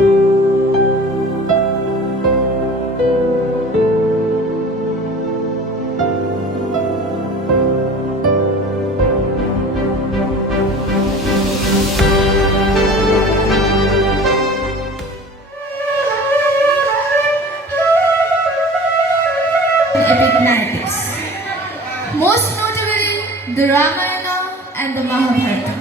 Epic narratives, most notably the Ramayana and the Mahabharata.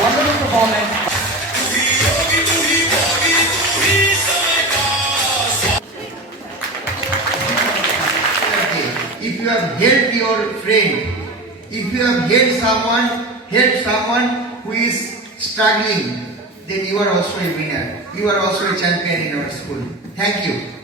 Wonderful performance. If you have helped your friend, if you have helped someone who is struggling, then you are also a winner. You are also a champion in our school. Thank you.